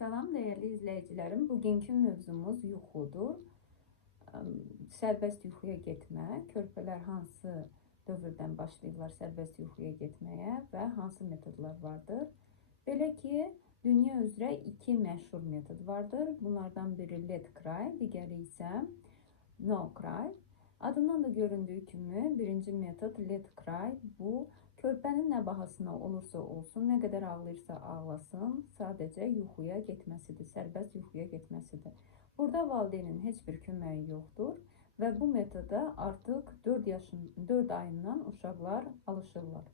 Salam değerli izleyicilerim. Bugünkü mövzumuz yuxudur. Sərbəst yuxuya getmək. Körpələr hansı dövrdən başlayırlar sərbəst yuxuya getməyə və hansı metodlar vardır? Belə ki, dünya üzrə iki məşhur metod vardır. Bunlardan biri Let Cry, digəri isə No Cry. Adından da göründüğü kimi birinci metod Let Cry. Bu körpənin nə bahasına olursa olsun, nə qədər ağlayırsa ağlasın, sadəcə yuxuya getməsidir, sərbəst yuxuya getməsidir. Burada valideynin heç bir köməyi yoxdur və bu metoda artıq 4 ayından uşaqlar alışırlar.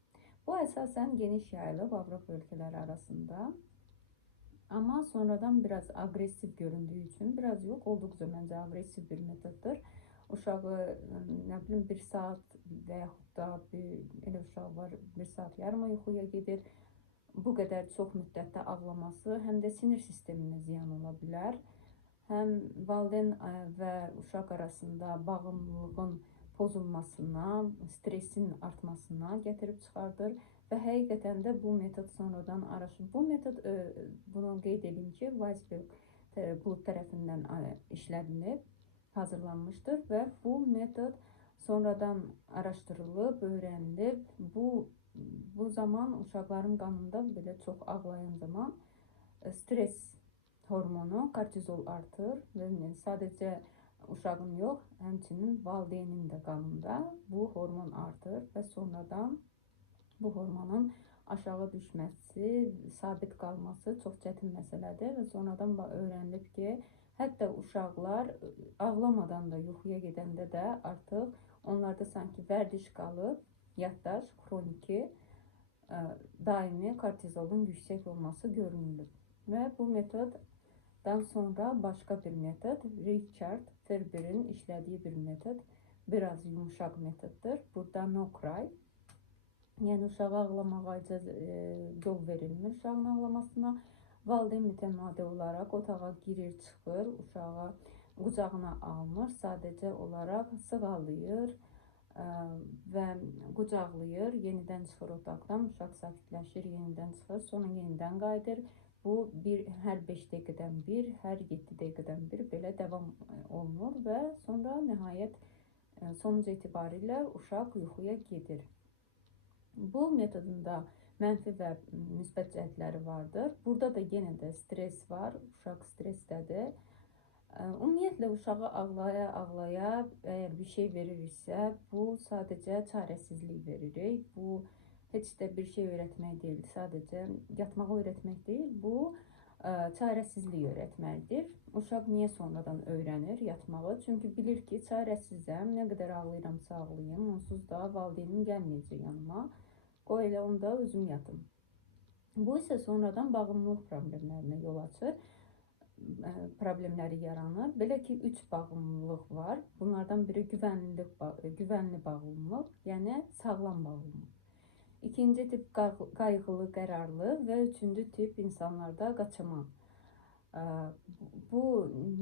Bu əsasən geniş yayılıb Avropa ölkələri arasında. Ama sonradan biraz agresif göründüğü için, biraz yok, oldukça məncə agresif bir metoddur. Uşağı, nə bilim, 1 saat və yaxud da elə uşaq var, 1 saat yarıma yuxuya gedir. Bu qədər çox müddətdə ağlaması həm də sinir sisteminə ziyan ola bilər. Həm valideyn və uşaq arasında bağımlılığın pozulmasına, stresin artmasına gətirib çıxardır və həqiqətən də bu metod sonradan araşdırılır. Bu metod, bunu qeyd edeyim ki, Weissbill tərəfindən işlədilib, hazırlanmışdır və bu metod sonradan araşdırılıb, öyrənilib. Bu zaman uşaqların qanında belə çox ağlayan zaman stres hormonu kortizol artır və sadəcə uşağın yox, həmçinin valideynin də qanında bu hormon artır və sonradan bu hormonun aşağı düşməsi, sabit qalması çox çətin məsələdir və sonradan öyrənilib ki, hətta uşaqlar ağlamadan da yuxuya gedəndə də artıq onlarda sanki vərdiş qalıb, yaddaş, xroniki, daimi kortizolun yüksək olması görünür. Və bu metoddan sonra başqa bir metod, Richard Ferber'in işlədiyi bir metod, biraz yumuşaq metoddur. Burada No Cry. Yəni uşağı ağlamağa yol verilmir uşağın ağlamasına. Valideyn mütəmadi olaraq otağa girir, çıxır, uşağı qucağına almır, sadəcə olaraq sığallayır və qucaqlayır, yenidən çıxır otaqdan, uşaq sakitləşir, yenidən çıxır, sonra yenidən qayıdır. Bu hər 5 dəqiqədən bir, hər 7 dəqiqədən bir belə davam olunur və sonra nəhayət sonuc etibarilə uşaq yuxuya gedir. Bu metodunda mənfi və müsbət cəhətləri vardır. Burada da yenə də stres var, uşaq stressdədir. Ümumiyyətlə uşağı ağlaya-ağlaya əgər bir şey veririksə, bu sadəcə çarəsizlik veririk. Bu heç də bir şey öyrətmək deyil, sadəcə yatmağı öyrətmək deyil, bu çarəsizlik öyrətməkdir. Uşaq niyə sonradan öyrənir yatmağı? Çünki bilir ki, çarəsizəm, nə qədər ağlayıramsa ağlayayım, onsuz da valideynim gəlməyəcək yanıma. Qoy elə onda özüm yatım. Bu isə sonradan bağımlılıq problemlərinə yol açır, problemləri yaranır. Belə ki, 3 bağımlılıq var. Bunlardan biri güvənli bağımlılıq, yəni sağlam bağımlılıq. İkinci tip qayğılı, qərarlı və üçüncü tip insanlarda qaçama. Bu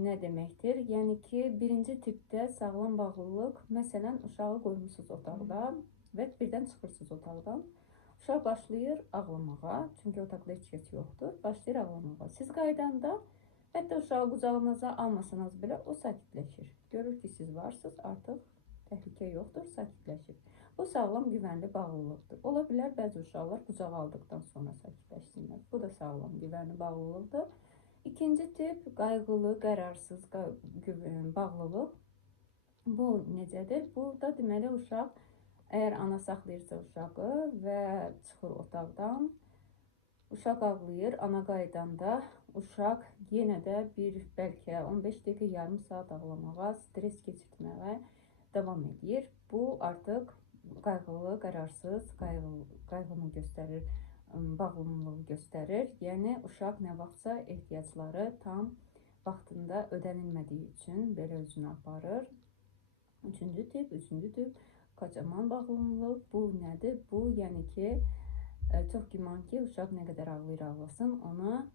nə deməkdir? Yəni ki, birinci tipdə sağlam bağlılıq, məsələn, uşağı qoymusunuz otaqda və birdən çıxırsınız otaqdan. Uşaq başlayır ağlamağa, çünki otaqda heç kəs yoxdur, başlayır ağlamağa. Siz qaydanda, hətta uşağı qucağınıza almasanız belə o sakitləşir. Görür ki, siz varsınız, artıq təhlükə yoxdur, sakitləşir. Bu sağlam, güvənli bağlılıqdır. Ola bilər bəzi uşaqlar qucağa aldıqdan sonra sakitləşsinlər. Bu da sağlam, güvənli bağlılıqdır. İkinci tip qayğılı, qərarsız bağlılıq. Bu necədir? Burada deməli uşaq, əgər ana saxlayırsa uşağı və çıxır otaqdan, uşaq ağlayır, ana qaydanda uşaq yenə də bəlkə 15 dəqiqə, yarım saat ağlamağa, stres keçirtməyə davam edir. Bu artıq qayğılı, qərarsız, qayğını göstərir, bağımlılığı göstərir. Yəni uşaq nə vaxtsa ehtiyacları tam vaxtında ödənilmədiyi üçün belə özünü aparır. Üçüncü tip qaçaman bağımlılıq. Bu nədir? Bu yəni ki, çox güman ki, uşaq nə qədər ağlayır ağlasın, ona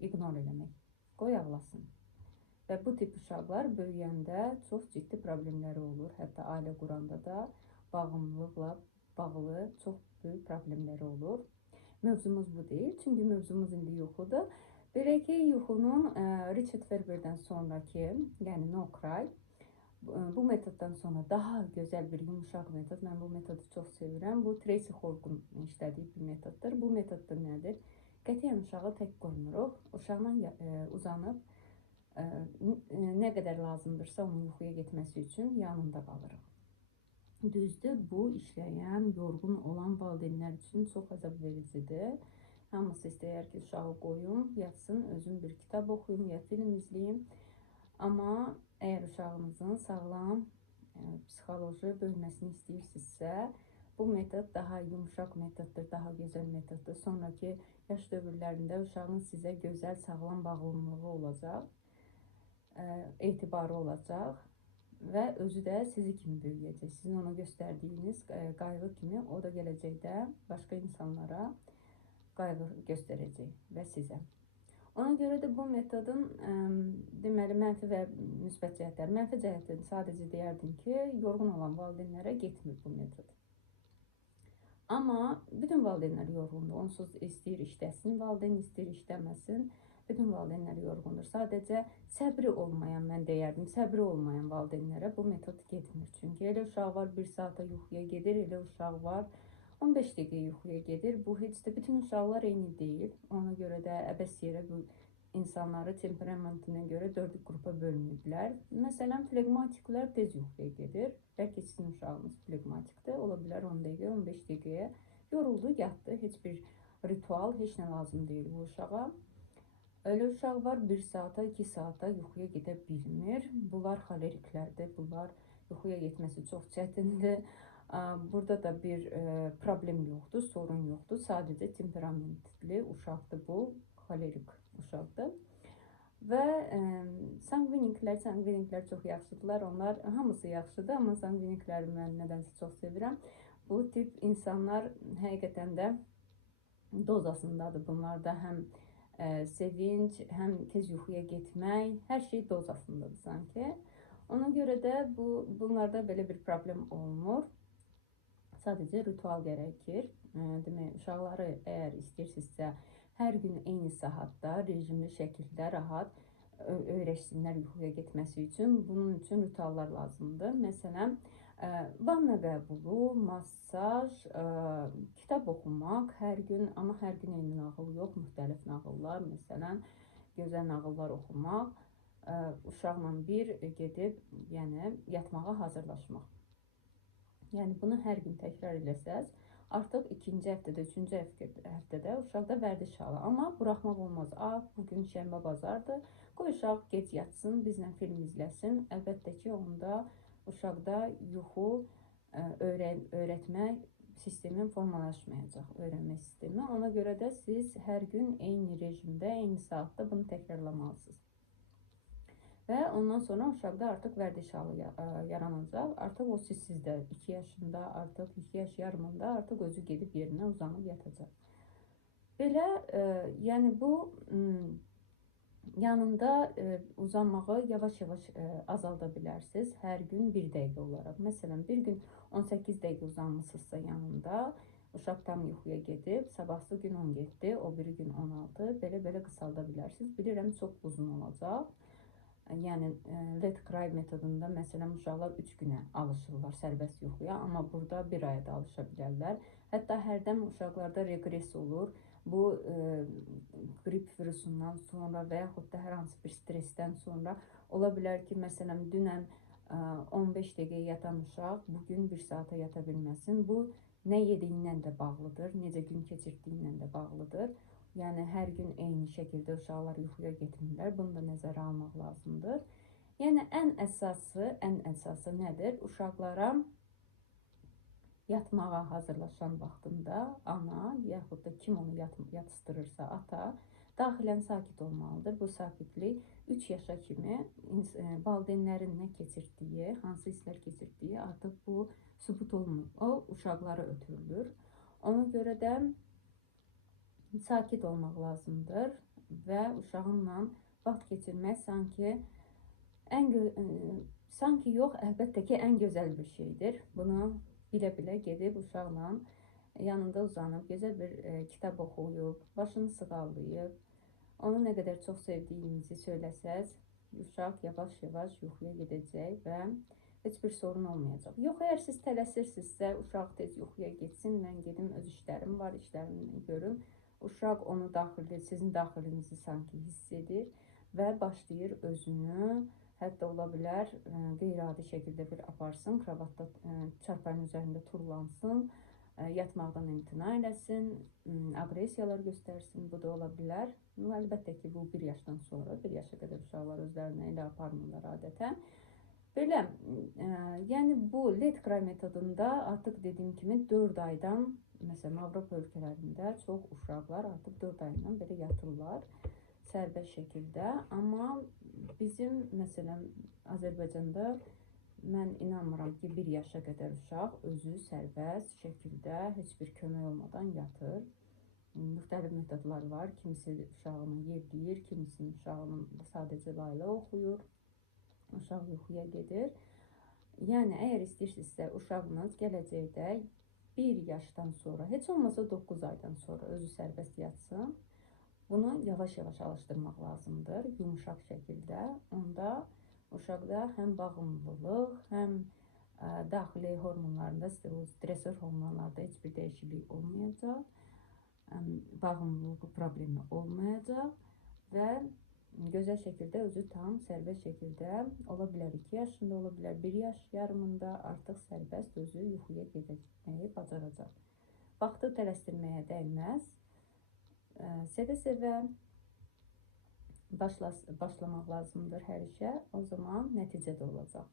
ignor eləmək. Qoy ağlasın. Və bu tip uşaqlar böyüyəndə çox ciddi problemləri olur. Hətta ailə quranda da bağımlılıqla bağlı çox böyük problemləri olur. Mövzumuz bu deyil, çünki mövzumuz indi yuxudur. Belə ki, yuxunun Richard Ferberdən sonraki, yəni No Cry, bu metoddan sonra daha gözəl bir yumuşaq metod. Mən bu metodu çox sevirəm. Bu Tracy Horgun işlədiyi bir metoddur. Bu metodda nədir? Qətiyyən uşağı tək qoymuruq. Uşaqla uzanıb nə qədər lazımdırsa onun yuxuya getməsi üçün yanında qalırıq. Düzdür, bu işləyən, yorğun olan valideynlər üçün çox əzab vericidir. Hamısı istəyər ki, uşağı qoyum, yatsın, özüm bir kitab oxuyum, ya film izləyim. Amma əgər uşağınızın sağlam psixoloji böyüməsini istəyirsinizsə, bu metod daha yumuşaq metoddur, daha gözəl metoddur. Sonraki yaş dövrlərində uşağın sizə gözəl, sağlam bağlılığı olacaq, etibarı olacaq və özü də sizi kimi böyüyəcək. Sizin ona göstərdiyiniz qayğı kimi o da gələcəkdə başqa insanlara qayğı göstərəcək və sizə. Ona görə də bu metodun deməli mənfi və müsbət cəhətləri. Mənfi cəhətini sadəcə deyərdim ki, yorğun olan valideynlərə getmir bu metod. Amma bütün valideynlər yorğundur. Onsuz istəyir işləsin, valideyn istəyir işləməsin. Bütün valideynlər yorğundur. Sadəcə səbri olmayan, mən deyərdim, səbri olmayan valideynlərə bu metod getmir. Çünki elə uşaq var 1 saata yuxuya gedir, elə uşaq var 15 dəqiqə yuxuya gedir. Bu heç də bütün uşaqlar eyni deyil. Ona görə də əbəs yerə bu insanları temperamentine görə 4 qrupa bölmürdülər. Məsələn, flegmatiklər tez yuxuya gedir. Bəlkə sizin uşağınız flegmatikdir. Ola bilər 10 dəqiqə, 15 dəqiqəyə yoruldu, yatdı. Heç bir ritual, heç nə lazım deyil bu uşağa. Öyle uşaq var 1 saata, 2 saata yuxuya gedə bilmir. Bunlar xoleriklərdir. Bunlar yuxuya getməsi çox çətindir. Burada da bir problem yoxdur, sorun yoxdur. Sadəcə temperamentli uşaqdır bu, xolerik uşaqdır. Və sanguiniklər çox yaxşıdırlar. Onlar hamısı yaxşıdır, amma sanguinikləri mən nədənsə çox sevirəm. Bu tip insanlar həqiqətən də dozasındadır. Bunlarda həm sevinç, həm tez yuxuya getmək, hər şey dozasındadır sanki. Ona görə də bunlarda belə bir problem olmur. Sadəcə ritual gərəkir. Demək, uşaqları əgər istəyirsinizsə, hər gün eyni saatda, rejimli şəkildə rahat öyrəşsinlər yuxuya getməsi üçün. Bunun üçün rituallar lazımdır. Məsələn, vanna qəbulu, massaj, kitab oxumaq hər gün, amma hər gün eyni nağıl yox, müxtəlif nağıllar, məsələn, gözəl nağıllar oxumaq, uşaqla bir gedib, yəni yatmağa hazırlaşmaq. Yəni bunu hər gün təkrar eləsəz, artıq 2-ci həftədə, 3-cü həftədə uşaqda vərdiş halı. Amma buraxmaq olmaz. Bugün şənbə bazardır, qoy uşaq gec yatsın, bizlə film izləsin. Əlbəttə ki, onda uşaqda yuxu öyrətmə sistemi formalaşmayacaq, öyrənmə sistemi. Ona görə də siz hər gün eyni rejimdə, eyni saatda bunu təkrarlamalısınız. Və ondan sonra uşaqda artıq vərdiş halı yaranacaq. Artıq o sizdə 2 yaşında, artıq 2 yaş yarımında artıq özü gedib yerinə uzanıb yatacaq. Belə, yəni bu yanında uzanmağı yavaş-yavaş azalda bilərsiniz. Hər gün 1 dəqiqə olaraq. Məsələn, bir gün 18 dəqiqə uzanmışsınızsa yanında, uşaq tam yuxuya gedib, sabahsı gün 17, o biri gün 16, belə qısalda bilərsiniz. Bilirəm, çox uzun olacaq. Yəni, Let Cry metodunda, məsələn, uşaqlar 3 günə alışırlar sərbəst yuxuya, amma burada 1 aya da alışa bilərlər. Hətta hərdən uşaqlarda reqres olur. Bu, qrip virusundan sonra və yaxud da hər hansı bir stressdən sonra ola bilər ki, məsələn, dünən 15 dəqiqə yatan uşaq bugün 1 saata yata bilməsin. Bu, nə yediyindən də bağlıdır, necə gün keçirdiyindən də bağlıdır. Yəni, hər gün eyni şəkildə uşaqlar yuxuya getmirlər. Bunu da nəzərə almaq lazımdır. Yəni, ən əsası nədir? Uşaqlara yatmağa hazırlaşan vaxtında ana, yaxud da kim onu yatışdırırsa ata, daxilən sakit olmalıdır. Bu sakitlik 3 yaşa kimi valideynlərin nə keçirdiyi, hansı hisslər keçirdiyi artıq bu sübut olunur. O, uşaqlara ötürülür. Ona görə də sakit olmaq lazımdır və uşağınla vaxt keçirmək sanki yox, əlbəttə ki, ən gözəl bir şeydir. Bunu bilə-bilə gedib uşaqla yanında uzanıb, gözəl bir kitab oxuyub, başını sığallayıb, Onu nə qədər çox sevdiyinizi söyləsəz, uşaq yavaş-yavaş yuxuya gedəcək və heç bir sorun olmayacaq. Yox, əgər siz tələsirsinizsə, uşaq tez yuxuya getsin, mən gedim, öz işlərim var, işlərimi görüm. Uşaq onu sizin daxilinizi sanki hiss edir və başlayır özünü, hətta ola bilər qeyri-adi şəkildə bir aparsın, kravatda, çarpayının üzərində turlansın, yatmaqdan imtina eləsin, aqressiyalar göstərsin, bu da ola bilər. Əlbəttə ki, bu 1 yaşdan sonra, 1 yaşa qədər uşaqlar özlərinə elə aparmırlar adətən. Belə, yəni bu Let-Cry metodunda artıq dediyim kimi 4 aydan, məsələn, Avropa ölkələrində çox uşaqlar artıq 4 ayından belə yatırlar sərbəst şəkildə. Amma bizim, məsələn, Azərbaycanda mən inanmıram ki, 1 yaşa qədər uşaq özü sərbəst şəkildə heç bir kömək olmadan yatır. Müxtəlif metodlar var. Kimisi uşağını yerləyir, kimisinin uşağını sadəcə layla oxuyur. Uşaq yuxuya gedir. Yəni, əgər istəyirsinizsə, uşağınız gələcəkdə 1 yaşdan sonra, heç olmasa 9 aydan sonra özü sərbəst yatsın. Bunu yavaş-yavaş alışdırmaq lazımdır, yumuşaq şəkildə. Onda uşaqda həm bağımlılıq, həm daxili hormonlarında, stresor hormonlarda heç bir dəyişiklik olmayacaq, bağımlılıq problemi olmayacaq və gözəl şəkildə özü tam sərbəst şəkildə ola bilər 2 yaşında, ola bilər 1 yaş yarımında artıq sərbəst özü yuxuya getməyi bacaracaq. Vaxtı tələsdirməyə dəyməz. Sevə-sevə başlamaq lazımdır hər işə, o zaman nəticə də olacaq.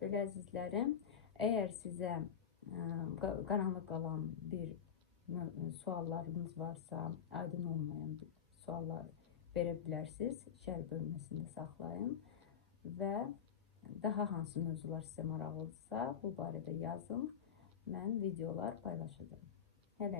Belə əzizlərim, əgər sizə qaranlıq qalan bir suallarınız varsa, aydın olmayan suallar verə bilərsiniz, şərh bölməsində saxlayın və daha hansı mövzular sizə maraqlıdırsa, bu barədə yazın, mən videolar paylaşacağım. Hələlik.